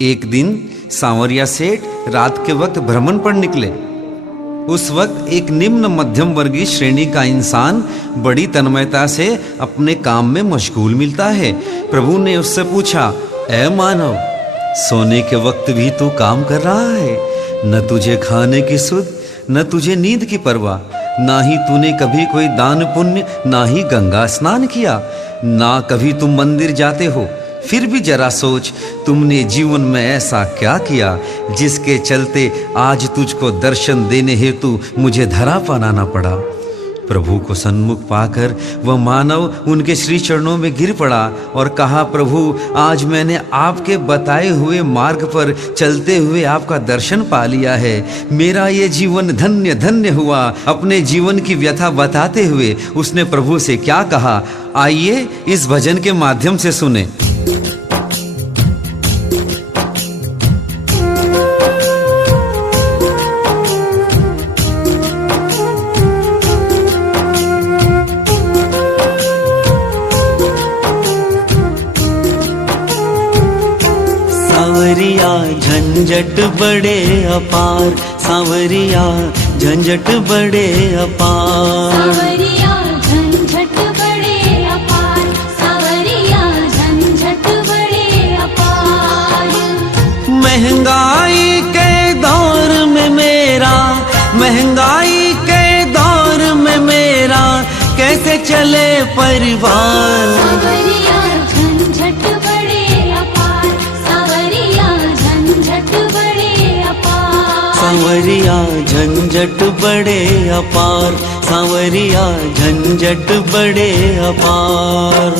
एक दिन सांवरिया सेठ रात के वक्त भ्रमण पर निकले। उस वक्त एक निम्न मध्यम वर्गीय श्रेणी का इंसान बड़ी तन्मयता से अपने काम में मशगूल मिलता है। प्रभु ने उससे पूछा, ऐ मानव, सोने के वक्त भी तू काम कर रहा है? न तुझे खाने की सुध, न तुझे नींद की परवाह, ना ही तूने कभी कोई दान पुण्य, ना ही गंगा स्नान किया, ना कभी तुम मंदिर जाते हो। फिर भी जरा सोच, तुमने जीवन में ऐसा क्या किया जिसके चलते आज तुझको दर्शन देने हेतु मुझे धरा पर आना पड़ा। प्रभु को सन्मुख पाकर वह मानव उनके श्री चरणों में गिर पड़ा और कहा, प्रभु, आज मैंने आपके बताए हुए मार्ग पर चलते हुए आपका दर्शन पा लिया है। मेरा ये जीवन धन्य धन्य हुआ। अपने जीवन की व्यथा बताते हुए उसने प्रभु से क्या कहा, आइए इस भजन के माध्यम से सुने। सांवरिया झंझट बड़े अपार, सांवरिया झंझट बड़े अपार, सांवरिया झंझट बड़े अपार, सांवरिया झंझट बड़े अपार। महंगाई के दौर में मेरा, महंगाई के दौर में मेरा कैसे चले परिवार। सांवरिया झंझट बड़े अपार, सांवरिया झंझट बड़े अपार। सांवरिया झंझट बड़े अपार, सांवरिया झंझट बड़े अपार।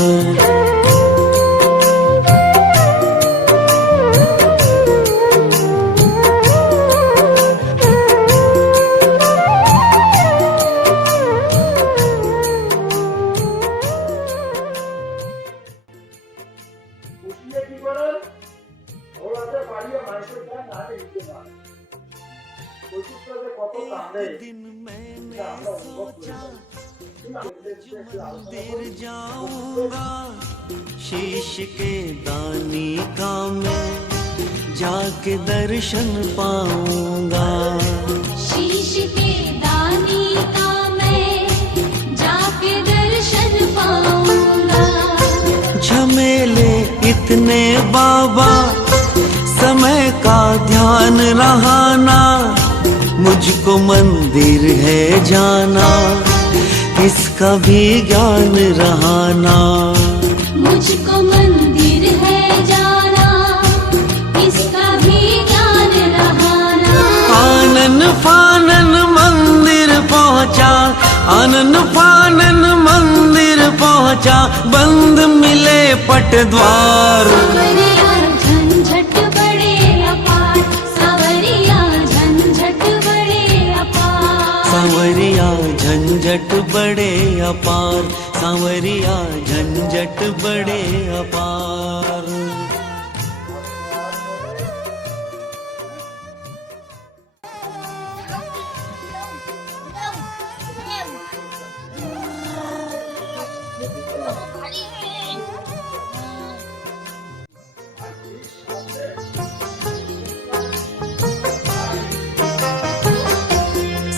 मंदिर जाऊंगा, शीश के दानी का मैं जाके दर्शन पाऊंगा। शीश के दानी का मैं जाके दर्शन पाऊंगा। झमेले इतने बाबा, समय का ध्यान रहाना, मुझको मंदिर है जाना, इसका भी ज्ञान रहाना। मुझको मंदिर है जाना, इसका भी ज्ञान रहाना। आनन फानन मंदिर पहुंचा, आनन फानन मंदिर पहुंचा, बंद मिले पट द्वार। सांवरिया झंझट बड़े अपार, सांवरिया झंझट बड़े अपार। सांवरिया झंझट बड़े अपार, सांवरिया झंझट बड़े अपार।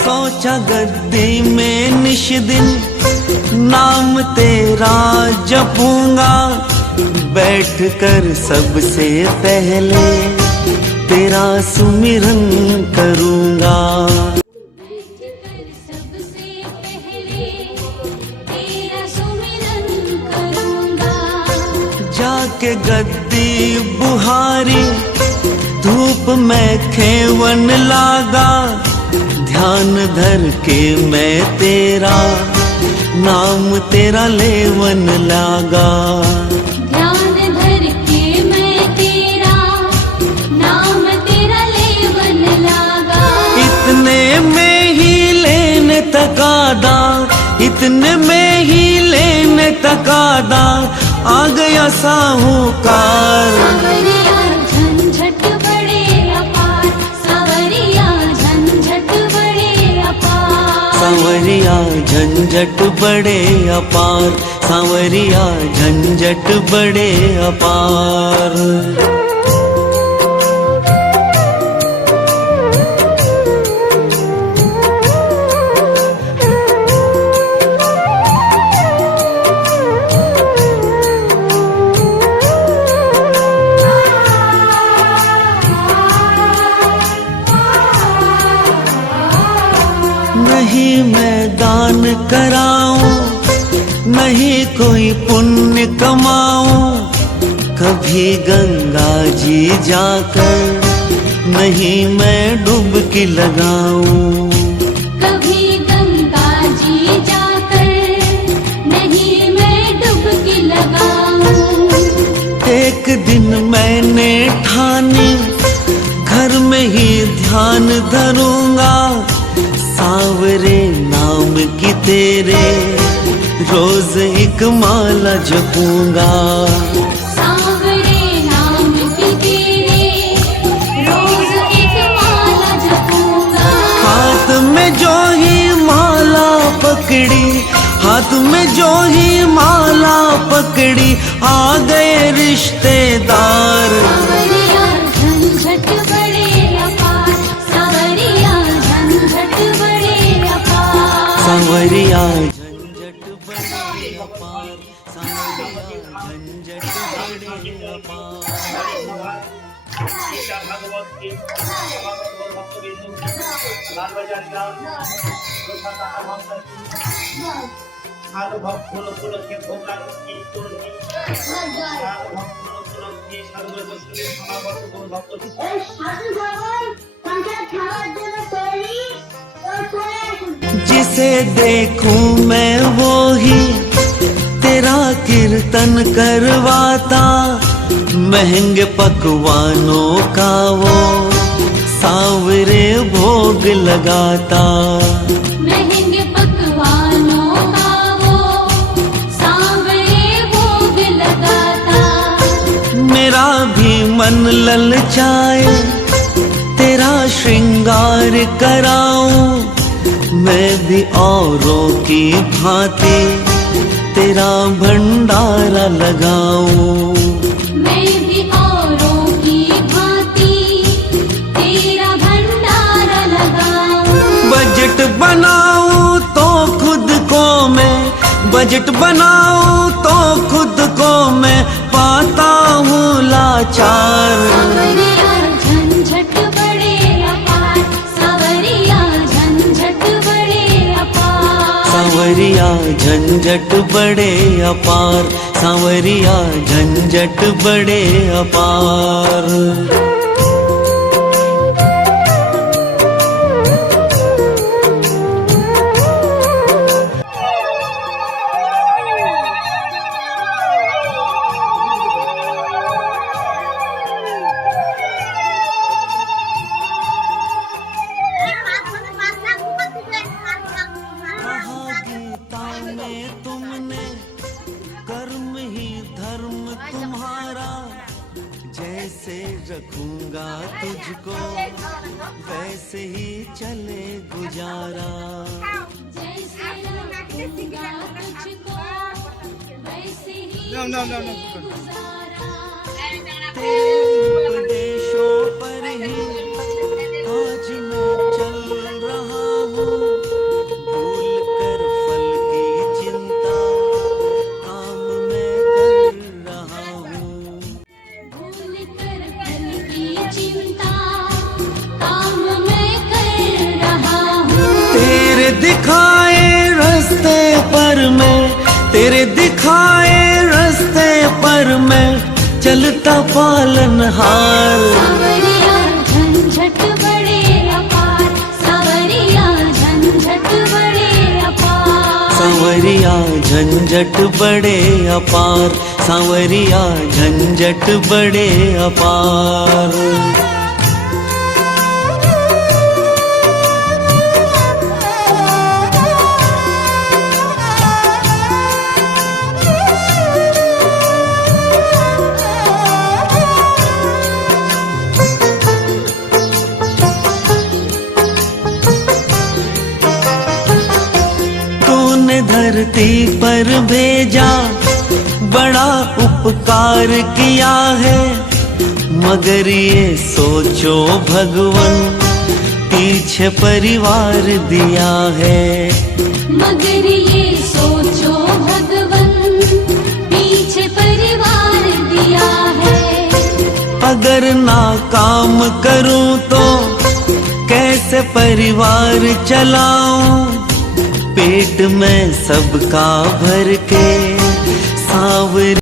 सोचा गद्दी में निश दिन नाम तेरा जपूंगा, बैठ कर सबसे पहले तेरा सुमिरन करूंगा। बैठकर सबसे पहले तेरा सुमिरन करूंगा। जाके गद्दी बुहारी, धूप में खेवन लागा, ध्यान धर के मैं तेरा नाम तेरा लेवन लागा। ध्यान धर के मैं तेरा नाम तेरा लेवन लागा। इतने में ही लेने तकादा, इतने में ही लेने तकादा, आ गया साहूकार। सांवरिया झंझट बड़े अपार, सांवरिया झंझट बड़े अपार। सांवरिया झंझट बड़े अपार, सांवरिया झंझट बड़े अपार। नहीं मैं दान कराऊं, नहीं कोई पुण्य कमाऊं, कभी गंगा जी जाकर नहीं मैं डुबकी लगाऊं। कभी गंगा जी जाकर नहीं मैं डुबकी लगाऊं। एक दिन मैंने ठानी घर में ही ध्यान धरूंगा, सांवरे नाम की तेरे रोज एक माला जपूंगा। सांवरे नाम की तेरे रोज एक माला जपूंगा। हाथ में जो ही माला पकड़ी, हाथ में जो ही माला पकड़ी, आ गए रिश्तेदार। सांवरिया झंझट बड़े अपार, सांवरिया झंझट बड़े अपार। सांवरिया झंझट बड़े अपार, सांवरिया झंझट बड़े अपार। गीता भागवत की भागवत भक्त बिंदु लाल बाजार ग्राम आलू भक्त फूल फूल के भोगा की तुलसी आलू भक्त फूल फूल की सर्व वस्तु समावर्त गुरु भक्त এই সাধু ভগবান সংসার খাওয়ার জন্য তৈরি और कोई जिसे देखूं मैं वो ही तेरा कीर्तन करवाता, महंगे पकवानों का वो सांवरे भोग लगाता। महंगे पकवानों का वो सांवरे भोग लगाता। मेरा भी मन ललचाए तेरा श्रृंगार कराऊं, मैं भी औरों की भांति तेरा भंडारा लगाऊं। मैं भी औरों की भांति तेरा भंडारा लगाऊं। बजट बनाऊं तो खुद को मैं, बजट बनाऊं तो खुद को मैं पाता हूँ लाचार। सांवरिया झंझट बड़े अपार, सांवरिया झंझट बड़े अपार। सांवरिया झंझट बड़े अपार, सांवरिया झंझट बड़े अपार। गीता में तुमने कर्म ही धर्म तुम्हारा, जैसे रखूंगा तुझको वैसे ही चले गुजारा। जैसे रखूंगा तुझको वैसे ही गुजारा। तेरे उपदेशों पर ही आज मैं चल रहा हूँ, भूल कर फल की चिंता काम मैं कर रहा हूँ। भूल कर फल की चिंता काम मैं कर रहा हूँ। तेरे दिखाए रास्ते पर मैं, तेरे दिखाए रास्ते पर मैं चलता पालनहार। सांवरिया झंझट बड़े अपार, सांवरिया झंझट बड़े अपार। सांवरिया झंझट बड़े अपार, सांवरिया झंझट बड़े अपार। तूने धरती पर भेजा, बड़ा उपकार किया है, मगर ये सोचो भगवन पीछे परिवार दिया है। मगर ये सोचो भगवन पीछे परिवार दिया है। अगर नाकाम करूं तो कैसे परिवार चलाऊं, पेट में सबका भर के सांवरी